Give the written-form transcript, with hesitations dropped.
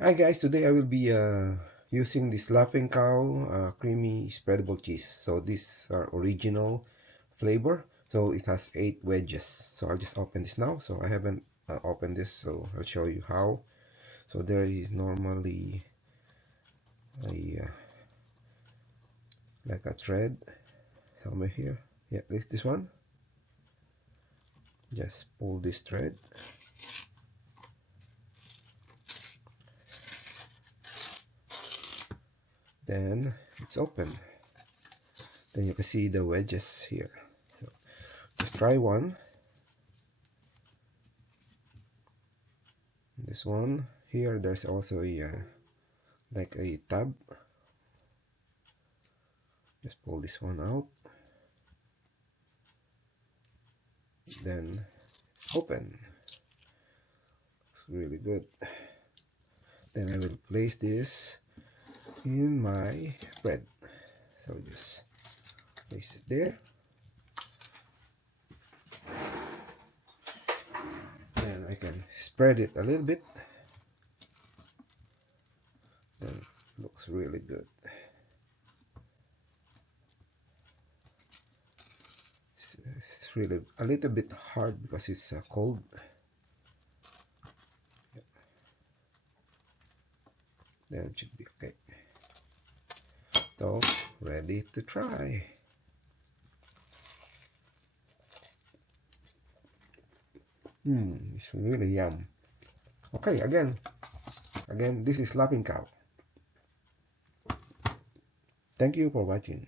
Hi guys, today I will be using this Laughing Cow creamy spreadable cheese. So these are original flavor. So it has 8 wedges. So I'll just open this now. So I haven't opened this, so I'll show you how. So there is normally a like a thread somewhere here. Yeah, this one. Just pull this thread. Then it's open. Then you can see the wedges here. So just try one. This one here, there's also a like a tab. Just pull this one out. Then it's open. Looks really good. Then I will place this in my bread. So just place it there. Then I can spread it a little bit. Then it looks really good. It's really a little bit hard because it's cold. Then it should be okay. So ready to try. It's really yum. Okay, again, this is Laughing Cow. Thank you for watching.